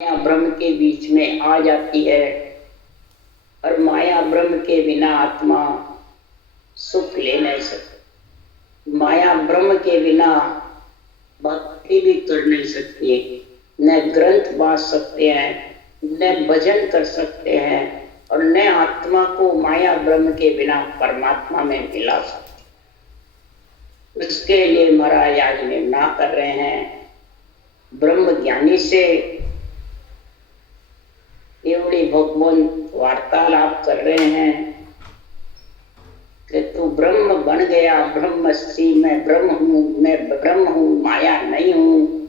माया ब्रह्म के बीच में आ जाती है और माया ब्रह्म के बिना आत्मा सुख ले नहीं सकती। माया ब्रह्म के बिना भक्ति भी कर नहीं सकती, न ग्रंथ बांध सकते हैं, न भजन कर सकते हैं और न आत्मा को माया ब्रह्म के बिना परमात्मा में मिला सकते। उसके लिए महाराज आज निर्णय कर रहे हैं, ब्रह्म ज्ञानी से एवढी भगवान वार्तालाप कर रहे हैं कि तू ब्रह्म बन गया, ब्रह्मस्सी, मैं ब्रह्म हूँ, मैं ब्रह्म हूँ, माया नहीं हूँ।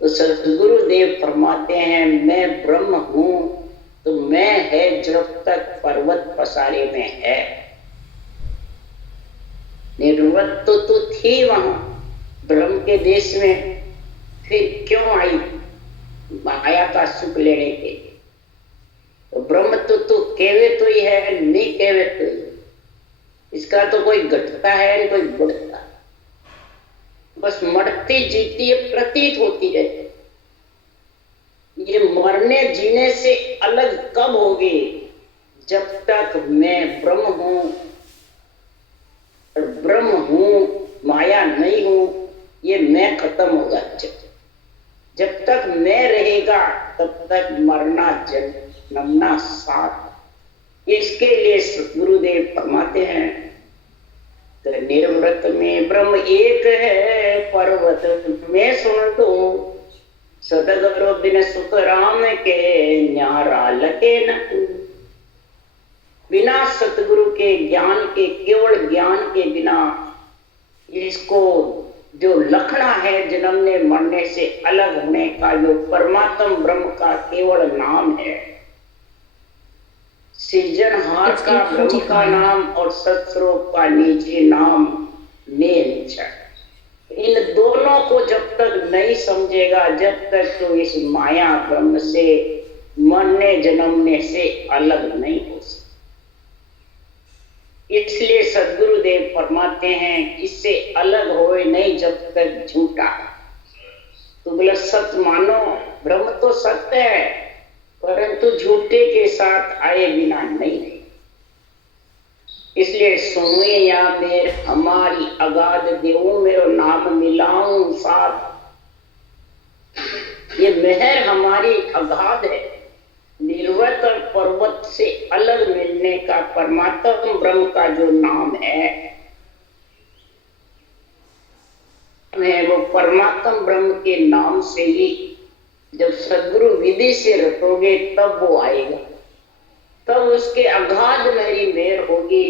तो सदगुरुदेव फरमाते हैं मैं ब्रह्म हूँ तो मैं है जब तक पर्वत पसारे में है। निर्वत तो थी वहां ब्रह्म के देश में, फिर क्यों आई माया का सुख लेने के लिए? तो ब्रह्म तो तू केवे तो ही है, नहीं केवे तो ही। इसका तो कोई घटता है कोई बढ़ता, बस मरती जीती प्रतीत होती रहती। ये मरने जीने से अलग कब होगी? जब तक मैं ब्रह्म हूं और ब्रह्म हूं, माया नहीं हूं, ये मैं खत्म होगा। जब तक मैं रहेगा तब तक मरना जन्मना साथ। इसके लिए गुरुदेव फरमाते हैं तो निर्व्रत में ब्रह्म एक है, पर्वत में सुन दो, सदगुरु बिन सुख राम के न्यारा लगे न। बिना सतगुरु के ज्ञान के, केवल ज्ञान के बिना इसको जो लखना है जन्मने मरने से अलग होने का, जो परमात्म ब्रह्म का केवल नाम है, सृजनहार का ब्रह्म का नाम और सत्स्वरूप का निजी नाम निश्चय। इन दोनों को जब तक नहीं समझेगा, जब तक तो इस माया ब्रह्म से मरने जन्मने से अलग नहीं हो सकता। इसलिए सदगुरुदेव फरमाते हैं इससे अलग होए नहीं जब तक झूठा। तो बोला सत्य मानो, ब्रह्म तो सत्य है परंतु झूठे के साथ आए बिना नहीं। इसलिए सुनिए या मेर हमारी अगाध देवों मेरो नाम मिलाऊं साथ। ये मेहर हमारी अगाध है, निर्वत और पर्वत से अलग मिलने का परमात्मा ब्रह्म का जो नाम है वो परमात्मा ब्रह्म के नाम से ही जब सदगुरु विधि से रटोगे तब वो आएगा, तब उसके अगाध मेरी मेहर होगी,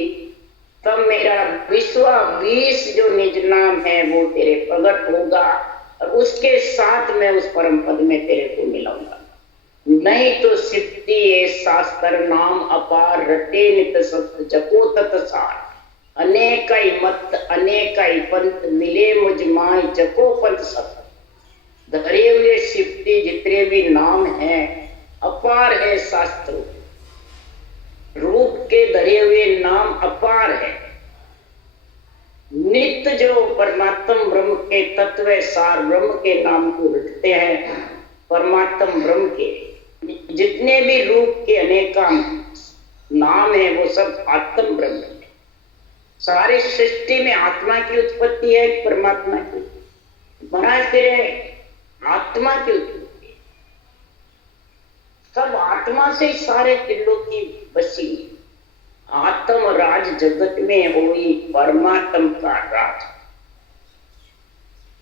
तब मेरा विश्वास जो निज नाम है वो तेरे प्रकट होगा और उसके साथ मैं उस परम पद में तेरे को मिलाऊंगा। नहीं तो सिद्धि शास्त्र नाम अपार रटे नित सत्य जपो तत्सार। अनेकाई मत अनेकाई पंथ मिले मुझ माय जपो पंथ सत्य। धरे हुए सिद्धि जितने भी नाम हैं अपार है, शास्त्र रूप के धरे हुए नाम अपार है। नित्य जो परमात्म ब्रह्म के तत्व सार ब्रह्म के नाम को रखते हैं, परमात्म ब्रह्म के जितने भी रूप के अनेका नाम है वो सब आत्म ब्रह्म है। सारे सृष्टि में आत्मा की उत्पत्ति है, परमात्मा की बना फिर आत्मा की उत्पत्ति। सब आत्मा से सारे त्रिलोक की बसी। आत्म राज जगत में हुई परमात्म का राज।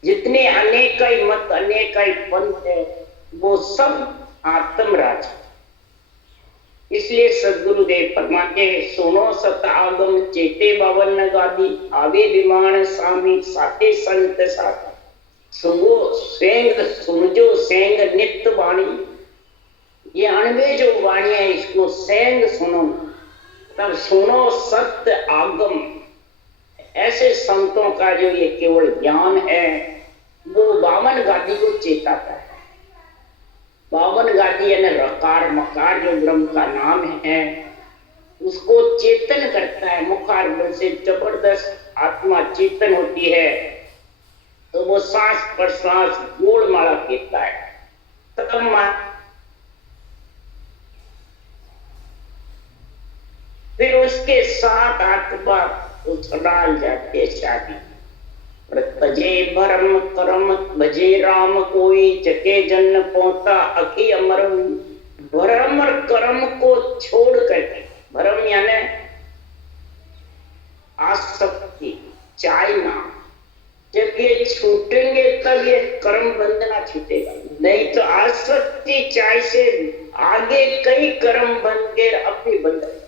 जितने अनेकाई मत अनेकाई पंथ है वो सब आत्म राज। इसलिए सदगुरुदेव फरमाते हैं सुनो सत आगम चेते बावन गादी, आवे विमान स्वामी साथे संत साथ। सुनो सेंग सुनजो सेंग नित्य वाणी। ये अणवे जो वाणी है इसको सेंग सुनो, तब सुनो सत्य आगम। ऐसे संतों का जो ये केवल ज्ञान है वो बावन गादी को चेताता है। बावन गादी यानी रकार मकार जो ब्रह्म का नाम है उसको चेतन करता है। मुखार बल से जबरदस्त आत्मा चेतन होती है तो वो सांस प्रश्वास गोल माला कहता है। तब फिर उसके साथ आत्मा उछलाल जाते शादी। तजे भरम करम भजे राम कोई, जके जन पोता अखी अमर। भरम और कर्म को छोड़ करके, भरम यानी आसक्ति, चाहना, जब ये छूटेंगे तब ये कर्म बंधना छूटेगा, नहीं तो आसक्ति चाय से आगे कई कर्म बन के अपनी बंधन।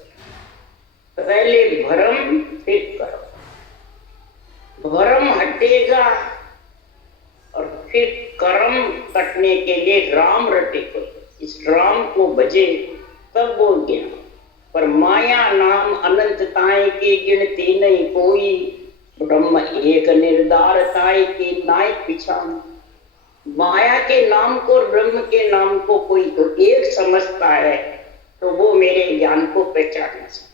पहले भरम फिर कर्म, भरम हटेगा और फिर कर्म कटने के लिए राम रटे को, इस राम को बजे तब वो ज्ञान। पर माया नाम अनंतताएं की गिनती नहीं कोई, ब्रह्म एक निर्धारताएं की नाय पिछान। माया के नाम को और ब्रह्म के नाम को कोई तो एक समझता है तो वो मेरे ज्ञान को पहचान सकता।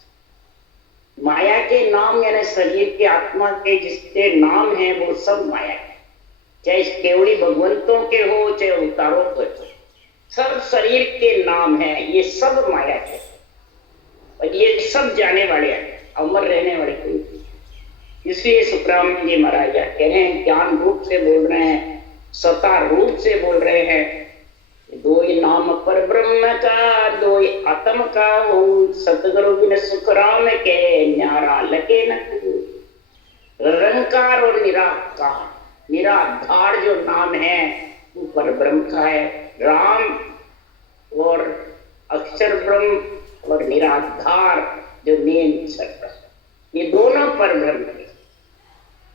माया के नाम यानी शरीर के आत्मा के जिसके नाम है वो सब माया है, चाहे केवड़ी भगवंतों के हो चाहे अवतारों के हो, सब शरीर के नाम है, ये सब माया है और ये सब जाने वाले हैं, अमर रहने वाले कोई। इसलिए सुखराम जी महाराज कह रहे हैं ज्ञान रूप से बोल रहे हैं, सता रूप से बोल रहे हैं। दो ही नाम पर ब्रह्म का, दो ही आत्म का हो, सतगुरु बिन सुखराम के न्यारा लगे न। निरंकार और निराकार, निराधार जो नाम है वो पर ब्रह्म का है। राम और अक्षर ब्रह्म और निराधार जो मेन सत्य, ये दोनों पर ब्रह्म है।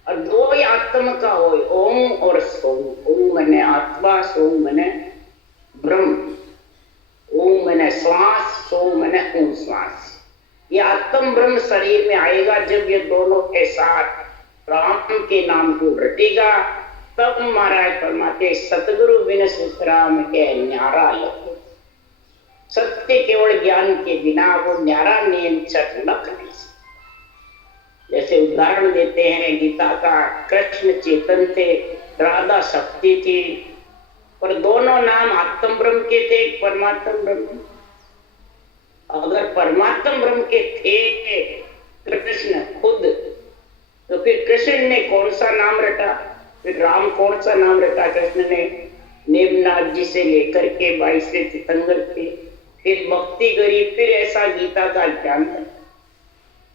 और दो ही आत्म का हो, ओम और सोम। ओम मने आत्मा, सोम मने ब्रह्म। ओम मने श्वास, सोम मने श्वास। ये आत्म ब्रह्म शरीर में आएगा जब ये दोनों के साथ राम के नाम को रटेगा, तब महाराज फरमाते सतगुरु बिन सुखराम के न्यारा लगे। सत्य केवल ज्ञान के बिना वो न्यारा नेम छठ न करे। जैसे उदाहरण देते हैं गीता का, कृष्ण चेतन थे, राधा शक्ति थी, पर दोनों नाम आत्म ब्रह्म के थे, परमात्म ब्रह्म। अगर परमात्म ब्रह्म के थे कृष्ण खुद, तो फिर कृष्ण ने कौन सा नाम रटा, फिर राम कौन सा नाम रटा? कृष्ण ने नेमनाथ जी से लेकर के 22 तीर्थंकर थे, फिर भक्ति करी, फिर ऐसा गीता का ज्ञान।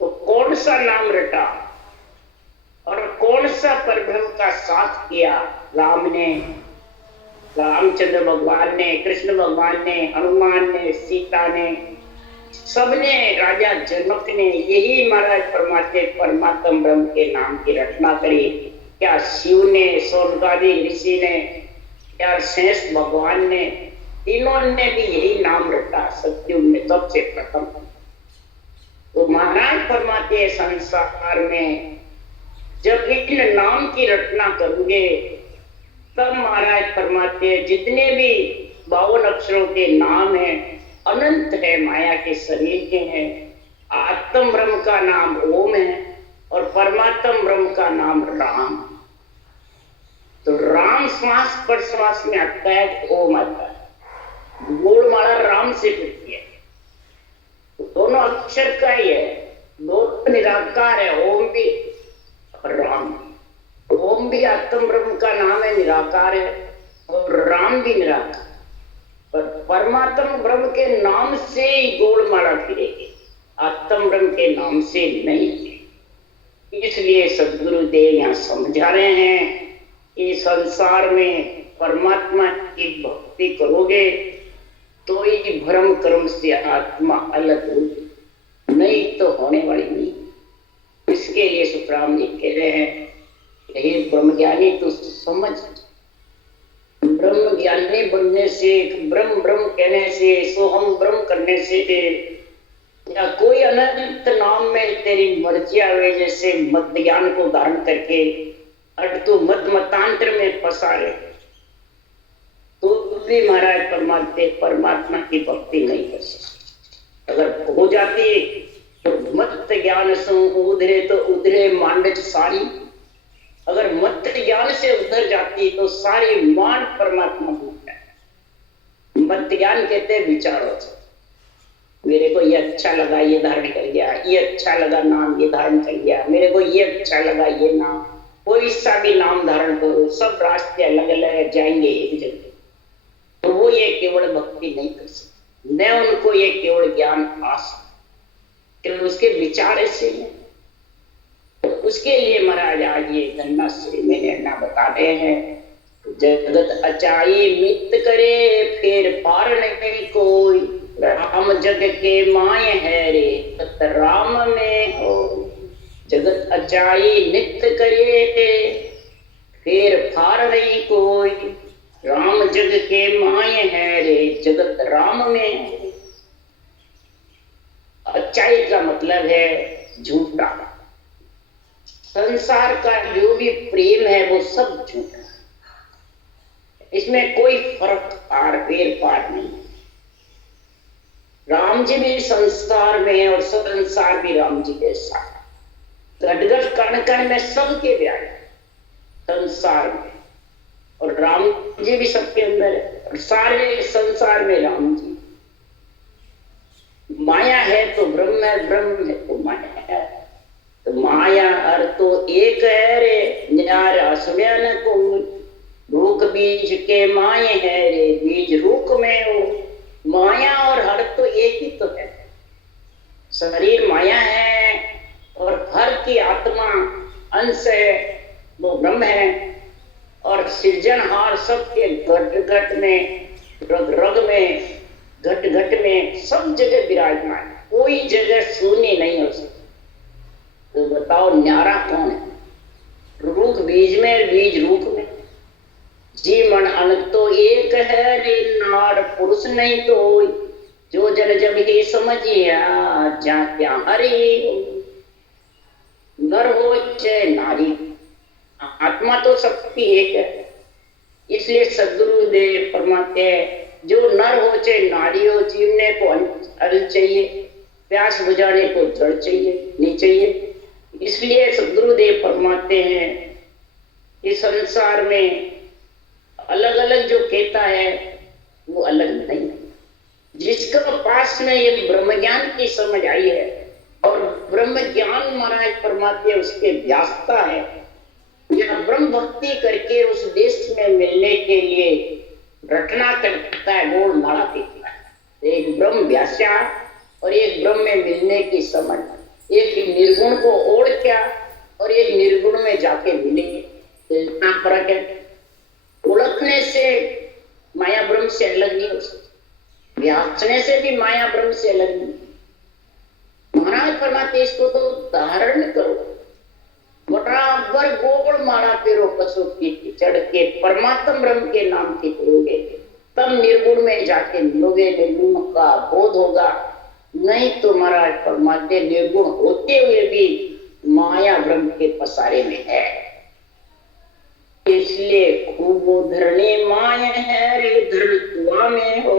तो कौन सा नाम रटा और कौन सा परब्रह्म का साथ किया? राम ने, रामचंद्र भगवान ने, कृष्ण भगवान ने, हनुमान ने, सीता ने, सबने, राजा जनक ने यही महाराज परमात्मा परमात्म ब्रह्म के नाम की रचना करी। क्या शिव ने, स्वर्गादि ऋषि ने, क्या शेष भगवान ने, तीनों ने भी यही नाम रटा सत्युग में सबसे प्रथम। तो महाराज फरमाते संसार में जब इन नाम की रचना करोगे तब महाराज फरमाते जितने भी 52 अक्षरों के नाम हैं अनंत है, माया के शरीर के हैं। आत्म ब्रह्म का नाम ओम है और परमात्म ब्रह्म का नाम राम। तो राम श्वास पर श्वास में आता है, ओम आता है। गोलमाला राम से जुड़ती है, तो दोनों अक्षर का ही है, दोनों निराकार है, ओम भी और राम। ओम भी आत्म ब्रह्म का नाम है, निराकार है, और राम भी निराकार। पर परमात्म ब्रह्म के नाम से ही गोलमाला फिरेगी, आत्म ब्रह्म के नाम से नहीं। इसलिए सदगुरुदेव यहाँ समझा रहे हैं कि संसार में परमात्मा की भक्ति करोगे तो ही भ्रम कर्म से आत्मा अलग होगी, नहीं तो होने वाली नहीं। इसके लिए सुखराम जी कह रहे हैं, हे ब्रह्मज्ञानी तू समझ, ब्रह्म ज्ञानी बनने से, ब्रह्म ब्रह्म कहने से, सोहम ब्रह्म करने से, या कोई अनंत नाम में तेरी मर्जी आवे, जैसे मत ज्ञान को धारण करके और तू मत मतांतर में फंसा रहे, तो भी महाराज परमात्मा की भक्ति नहीं कर सकती। अगर हो जाती तो मत ज्ञान से उधरे तो उधरे मांडच सारी। अगर मत ज्ञान से उधर जाती तो सारी मान परमात्मा भूल जाए। मत ज्ञान कहते हैं विचारों से। मेरे को ये अच्छा लगा ये धारण कर लिया, ये अच्छा लगा नाम ये धारण कर लिया, मेरे को ये अच्छा लगा ये नाम, कोई सा भी नाम धारण करो, सब रास्ते अलग अलग जाएंगे एक जगह, तो वो ये केवल भक्ति नहीं कर सकते, न उनको ये केवल ज्ञान आ सकता, उसके विचार ऐसे हैं। तो उसके लिए महाराज आज ये गन्ना श्री में निर्णय बता रहे हैं, जगत अचाई मित करे फिर पार नहीं कोई, राम जग के माय है रे तत राम में हो। जगत अचाई नित्य करे फिर पार नहीं कोई, राम जग के माय है रे जगत राम में। अच्छाई का मतलब है झूठा, संसार का जो भी प्रेम है वो सब झूठा, इसमें कोई फर्क पार फेर पार नहीं। राम जी भी संसार में है और संसार भी राम जी के साथ, घट-घट कण-कण में सबके व्याय संसार में, और राम जी भी सबके अंदर है, और सारे संसार में राम जी। माया है तो ब्रह्म है, ब्रह्म है तो माया है, तो माया अर्थ तो एक है रे, न्यारा सुम्या न को, रूख बीज के माये है रे बीज रूख में हो। माया और हर तो एक ही तो है, शरीर माया है और हर की आत्मा अंश है वो ब्रह्म है, और सृजनहार सबके घट घट में, रग रग में, घट घट में सब जगह विराजमान, कोई जगह शून्य नहीं हो सकती। तो बताओ न्यारा कौन है? रूख बीज में, बीज रूख में, जी मन अनंत तो एक है रे, नार पुरुष नहीं तो, जो जन जब ही समझिया जा क्या हरि। नर हो चाहे नारी, आत्मा तो सबकी एक है, इसलिए सदगुरुदेव फरमाते हैं जो नर हो चाहे नारी हो, जीवने को अन्न चाहिए, प्यास बुझाने को जल चाहिए नहीं चाहिए। इसलिए सदगुरुदेव फरमाते हैं इस संसार में अलग अलग जो कहता है वो अलग नहीं। जिसका पास में ये ब्रह्म ज्ञान की समझ आई है और ब्रह्म ज्ञान महाराज फरमाते हैं उसके व्यासता है, या ब्रह्म भक्ति करके उस देश में मिलने के लिए रटना करता है, गोल माला पीता है। एक ब्रह्म व्यासा और एक ब्रह्म में मिलने की समझ, एक निर्गुण को ओढ़ क्या और एक निर्गुण में जाके मिलेंगे, तो इतना फर्क है। उड़कने से माया ब्रह्म से अलग नहीं हो सकती, व्यासने से भी माया ब्रह्म से अलग नहीं। महाराज फरमाते इसको तो धारण करो, बराबर गोड़ माला फेरो पशु की चढ़ के परमात्म ब्रह्म के नाम की करोगे, तब निर्गुण में जाके मिलोगे, निर्गुण का बोध होगा। नहीं तो महाराज फरमाते निर्गुण होते हुए भी माया ब्रह्म के पसारे में है। इसलिए खूब धरणी माया है रे धर कुआ में हो,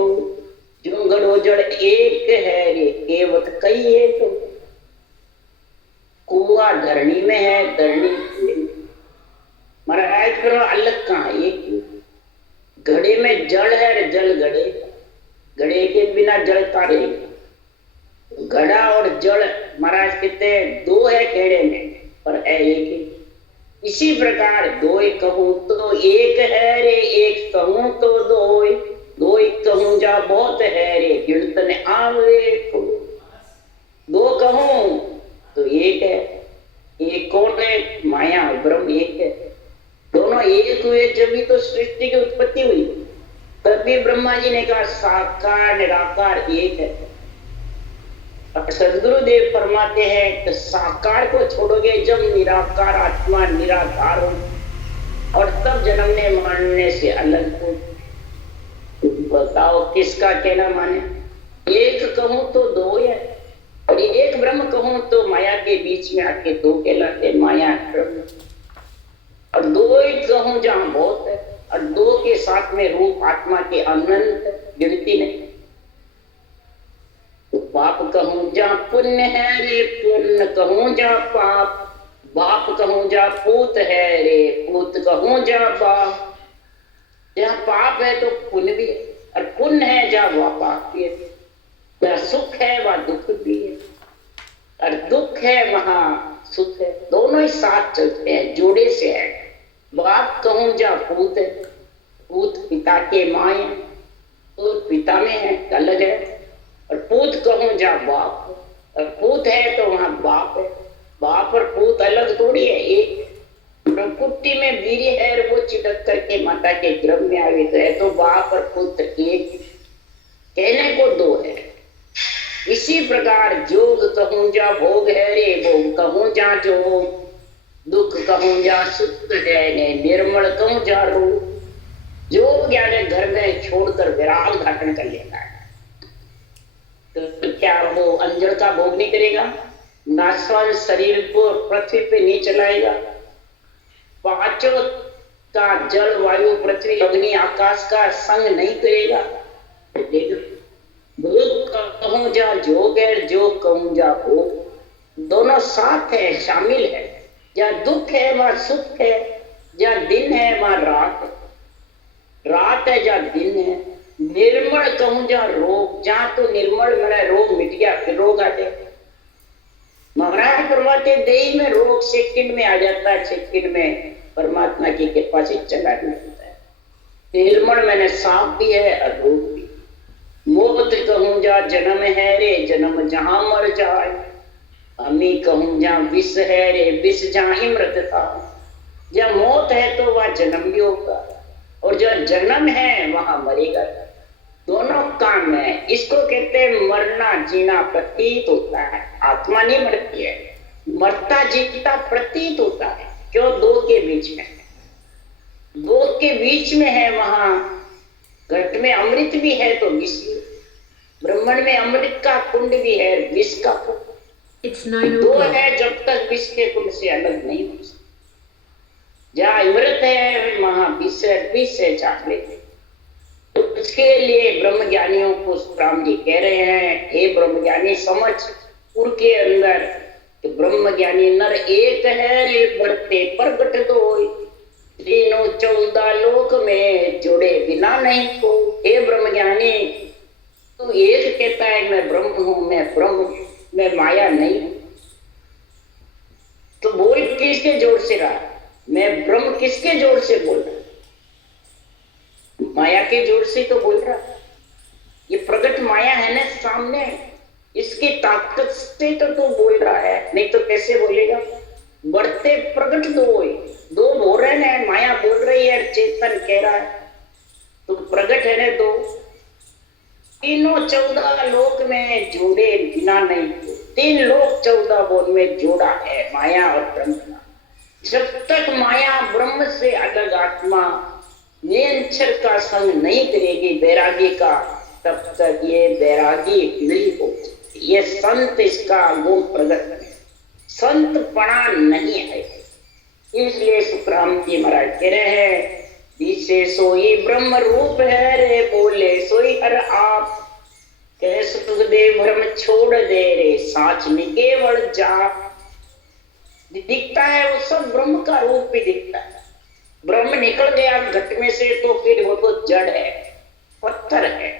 जो गड़ो जड़ एक है रे केवट कई है। तो कुआ धरणी में है, धरणी महाराज करो अलग कहाँ है? एक घड़े में जल है रे जल घड़े, घड़े के बिना जल का रहेगा। घड़ा और जल महाराज कहते हैं दो है खेड़े में पर है एक ही। इसी प्रकार दो कहूं तो एक है रे, एक कहूं तो दो, दो कहूं जा बहुत है रे गिनत ने आवे। दो कहूं तो एक है, एक कौन है? माया ब्रह्म एक है। दोनों एक हुए जब भी तो सृष्टि की उत्पत्ति हुई, तभी ब्रह्मा जी ने कहा साकार निराकार एक है। सदगुरुदेव फरमाते हैं कि साकार को छोड़ोगे जब निराकार आत्मा निराकार हो, और तब जन्मने मरने से अलग हो। बताओ किसका कहना माने? एक कहूं तो दो है, और एक ब्रह्म कहूं तो माया के बीच में आके दो कहलाते, माया ब्रह्म। और दो ही कहूं जहां बहुत है, और दो के साथ में रूप आत्मा के अनंत गिनती नहीं। पाप कहूं जा पुण्य है रे, पुण्य कहूं जा पाप, बाप कहूं जा पूत है रे, पूत कहूं जा बाप। जहाँ पाप है तो पुण्य भी है, और पुण्य है जहाँ वह पाप भी है, जहाँ सुख है वहाँ दुख भी है, और दुख है वहाँ सुख है, दोनों ही साथ चलते हैं, जोड़े से है। बाप कहूं जहाँ पूत है, पूत पिता के माँ है, पूत पिता में है अलग है, और पूत कहूं जहाँ बाप है, और पूत है तो वहां बाप है। बाप और पूत अलग थोड़ी है, एक प्रकृति में वीर है और वो चिटक करके माता के गर्भ में आवित है, तो बाप और पुत्र एक, कहने को दो है। इसी प्रकार जोग कहूं जा भोग है रे, भोग कहूं जा जोग, दुख कहूं जा सुख है ने, निर्मल कहूं जा रूप। जोग यानी घर में छोड़कर विराम धारण कर लेता है, तो क्या वो अंजड़ का भोग नहीं करेगा? नाशवान शरीर को पृथ्वी पे नहीं चलाएगा? पांचों का जल वायु पृथ्वी अग्नि आकाश का संग नहीं करेगा? भोग कहूं जा जोग है, जोग कहूं जा भोग, दोनों साथ है, शामिल है। जहाँ दुख है वहां सुख है, जहाँ दिन है वहां रात है, रात है जहाँ दिन है। निर्मल कहूं जहाँ रोग, जहाँ तो निर्मल बना रोग मिट गया, फिर रोग आ जाए। महाराज परमात्मा देही में रोग सेकंड में आ जाता है, सेकंड में परमात्मा की कृपा से चला जाता है। निर्मल मैंने सांप भी है और रोग भी। मोत कहूं जा जन्म है रे, जन्म जहां मर जाए, अमी कहूं जहां विष है रे, विष जहां ही मृतता। जब मौत है तो वह जन्म भी होगा, और जो जन्म है वहां मरेगा, दोनों काम है। इसको कहते हैं मरना जीना प्रतीत होता है, आत्मा नहीं मरती है, मरता जीता प्रतीत होता है। क्यों? दो के बीच में है, दो के बीच में है। वहां घट में अमृत भी है तो विष भी, ब्रह्मण में अमृत का कुंड भी है, विष का कुंड दो है, जब तक विष के कुंड से अलग नहीं हो सकता। जहाँ अमृत है वहां विष है, विष है चाकले। तो उसके लिए ब्रह्म ज्ञानियों को राम जी कह रहे हैं, हे ब्रह्म ज्ञानी समझ पुर के अंदर कि ब्रह्म ज्ञानी नर एक है रे, बढ़ते प्रगट दो, तीनों 14 लोक में जुड़े बिना नहीं को। हे ब्रह्म ज्ञानी तू एक कहता है मैं ब्रह्म हूं, मैं ब्रह्म, मैं माया नहीं हूं, तो बोल किसके जोर से रहा? मैं ब्रह्म किसके जोर से बोल रहा? माया के जोर से तो बोल रहा। ये प्रकट माया है ना सामने, इसकी ताकत से तो बोल रहा है, नहीं तो कैसे बोलेगा? बढ़ते प्रकट दो बोल रहे हैं, माया बोल रही है, चेतन कह रहा है, तो प्रकट है ना दो। तीनों 14 लोक में जोड़े बिना नहीं, 3 लोक 14 बोल में जोड़ा है माया और ब्रह्म। जब तक माया ब्रह्म से अलग आत्मा निरंतर का संग नहीं करेगी बैरागी का, तब तक ये बैरागी नहीं हो। ये संत इसका वो प्रगट है, संत पड़ा नहीं है। इसलिए सुखराम जी महाराज कह रहे हैं, दिसे सोई ब्रह्म रूप है रे, बोले सोई हर आप, कह सुखदेव भ्रम छोड़ दे रे, साच में केवल जाप। दिखता है वो सब ब्रह्म का रूप भी दिखता है। ब्रह्म निकल गया घट में से तो फिर वो तो जड़ है, पत्थर है।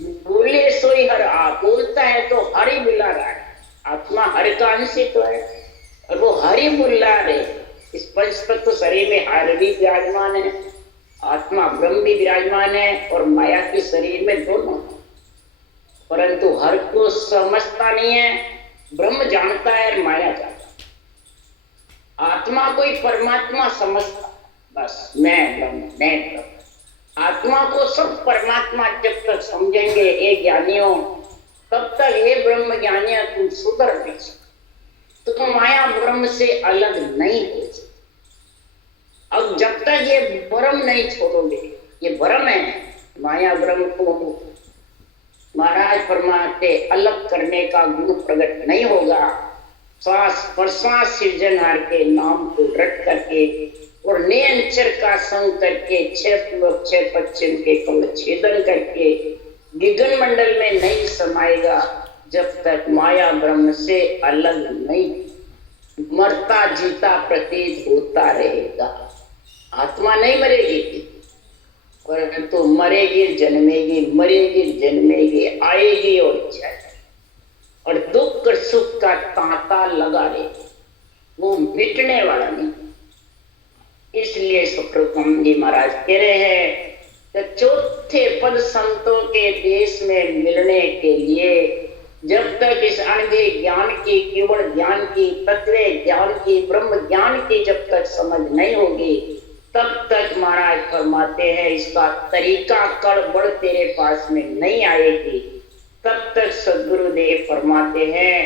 बोले सोई हर आप, बोलता है तो हरि बुला रहा है, आत्मा हर का अंश तो है, और वो हरि बुला रहे। इस पंच तत्व शरीर में हरि भी विराजमान है, आत्मा ब्रह्म भी विराजमान है, और माया के शरीर में दोनों, परंतु हर को समझता नहीं है। ब्रह्म जानता है और माया जानता है। आत्मा को ही परमात्मा समझता, बस मैं ब्रह्म, मैं ब्रह्म। आत्मा को सब परमात्मा जब तक समझेंगे ये ज्ञानियों, तब तक ये ब्रह्म ज्ञानियां तुम सुधर नहीं सकते, तुम माया ब्रह्म से अलग नहीं हो सकते। अब जब तक ये ब्रह्म नहीं छोड़ोगे, ये ब्रह्म है, माया ब्रह्म को महाराज परमात्मा अलग करने का गुण प्रकट नहीं होगा। श्वास प्रश्वास सृजनहार के नाम को रट करके और नियंचर का संग करके 6 पश्चिम के कल छेदन करके गिगन मंडल में नहीं समाएगा, जब तक माया ब्रह्म से अलग नहीं। मरता जीता प्रतीत होता रहेगा, आत्मा नहीं मरेगी। परंतु मरेगी जन्मेगी, मरेगी जन्मेगी, आएगी और जाएगी, और दुख सुख का तांता लगा रहेगी, वो मिटने वाला नहीं। इसलिए सुखरूपम जी महाराज कह रहे हैं कि चौथे पद संतों के देश में मिलने के लिए जब तक इस अनधे ज्ञान की, केवल ज्ञान की, तत्व ज्ञान की, ब्रह्म ज्ञान की जब तक समझ नहीं होगी, तब तक महाराज फरमाते हैं इसका तरीका कड़बड़ तेरे पास में नहीं आएगी। तब तक सद्गुरुदेव फरमाते हैं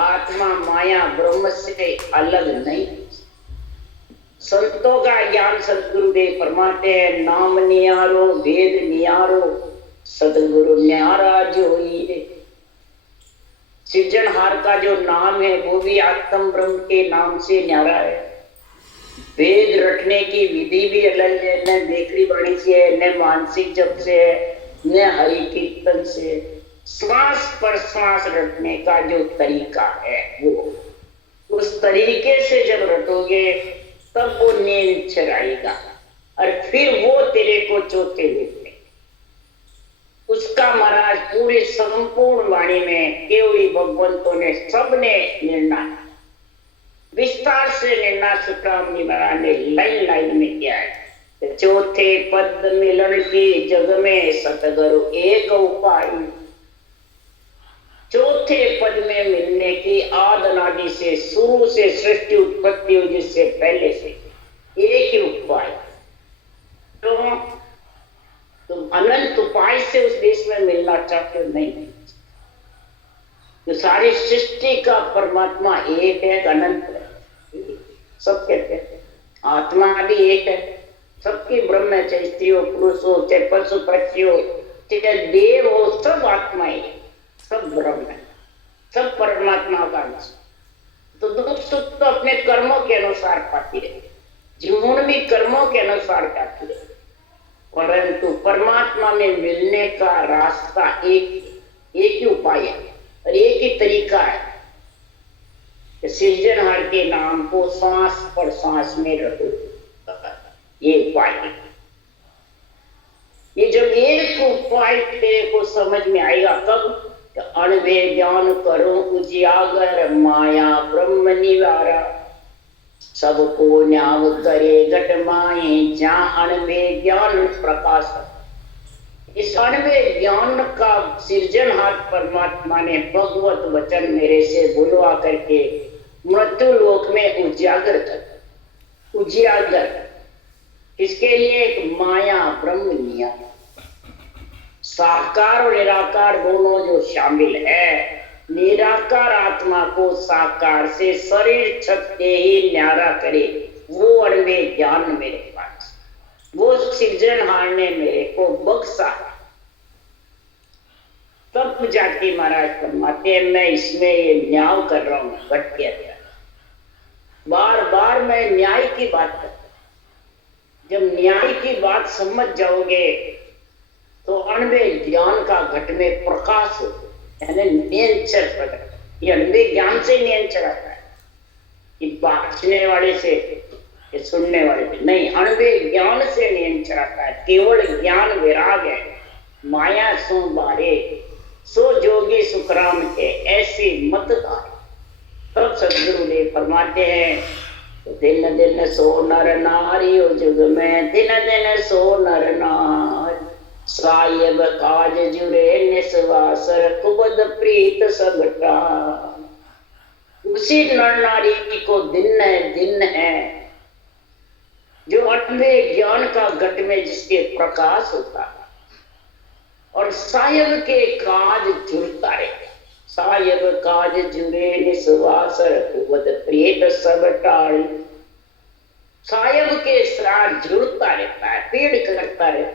आत्मा माया ब्रह्म से अलग नहीं। संतों का ज्ञान सद्गुरुदेव फरमाते हैं नाम नियारो वेद नियारो सद्गुरु न्यारा जो ही। सृजनहार का जो नाम है वो भी आत्म ब्रह्म के नाम से न्यारा है। वेद रटने की विधि भी अलग है, न देखरी वाणी से है, न मानसिक जप से है, न हरि कीर्तन से। श्वास पर श्वास रटने का जो तरीका है वो, उस तरीके से जब रटोगे तब वो नींद चढ़ाएगा और फिर वो तेरे को चौथे देते। उसका महाराज पूरे संपूर्ण वाणी में केवली भगवंतों ने सबने निर्णय विस्तार से निर्णय सुखराम जी महाराज ने लाइन लाइन में किया है। चौथे पद मिलन की जग में सतगुरु एक उपाय। चौथे पद में मिलने की आद अनादि से, शुरू से सृष्टि उत्पत्ति हुई जिससे पहले से एक ही उपाय। तो तुम अनंत उपाय से उस देश में मिलना चाहते हो नहीं। तो सारी सृष्टि का परमात्मा एक है, अनंत है, सब कहते हैं। आत्मा भी एक है, सबकी ब्रह्म चाहे स्त्री हो, पुरुष हो, चाहे पशु पक्षी हो, चाहे देव हो, सब आत्मा है, सब ब्रह्म है, सब परमात्मा का अंश। तो दुख सुख तो अपने कर्मों के अनुसार पाती है, जीवन भी कर्मों के अनुसार पाती है, परंतु परमात्मा में मिलने का रास्ता एक ही उपाय है और एक ही तरीका है। सृजनहार के नाम को सांस पर सांस में रखो, ये उपाय है। ये जब एक उपाय तेरे को समझ में आएगा तब अणवे ज्ञान करो उजियागर माया ब्रह्म निवारा। सबको न्याव करे घट माए जहाँ अणवे ज्ञान प्रकाश। इस अणवे ज्ञान का सृजनहार परमात्मा ने भगवत वचन मेरे से बुलवा करके मृत्यु लोक में उजागर कर। उजियागर इसके लिए एक माया ब्रह्म लिया, साकार और निराकार दोनों जो शामिल है। निराकार आत्मा को साकार से शरीर छपते ही न्यारा करे, वो अणवे ज्ञान मेरे पास, वो सृजनहार ने मेरे को बख्शा। तब जाके महाराज फरमाते हैं मैं इसमें ये न्याय कर रहा हूँ, घट के अंदर बार बार मैं न्याय की बात करता हूं। जब न्याय की बात समझ जाओगे तो अणवे ज्ञान का घट में प्रकाश हो, यानी नियंत्रण प्रकट। ये अणवे ज्ञान से नियंत्रण आता है, कि बांचने वाले से, ये सुनने वाले से नहीं, अणवे ज्ञान से नियंत्रण आता है। केवल ज्ञान वैराग है, माया सो बारे सो जोगी सुखराम के ऐसी मत धार। तब सद्गुरुदेव फरमाते हैं दिन दिन सो नर नारी हो जुग में, दिन दिन सो नर नारी सायब काज जुरे निस्वासर कुबद प्रीत सबटा। उसी नर नारी को दिन है जो अणवे ज्ञान का घट में जिसके प्रकाश होता है और सायब के काज जुड़ता रहता। सायब काज जुड़े निस्वासर कुबद प्रीत सबटा। सायब के साथ जुड़ता रहता है, पेड़ करता रहता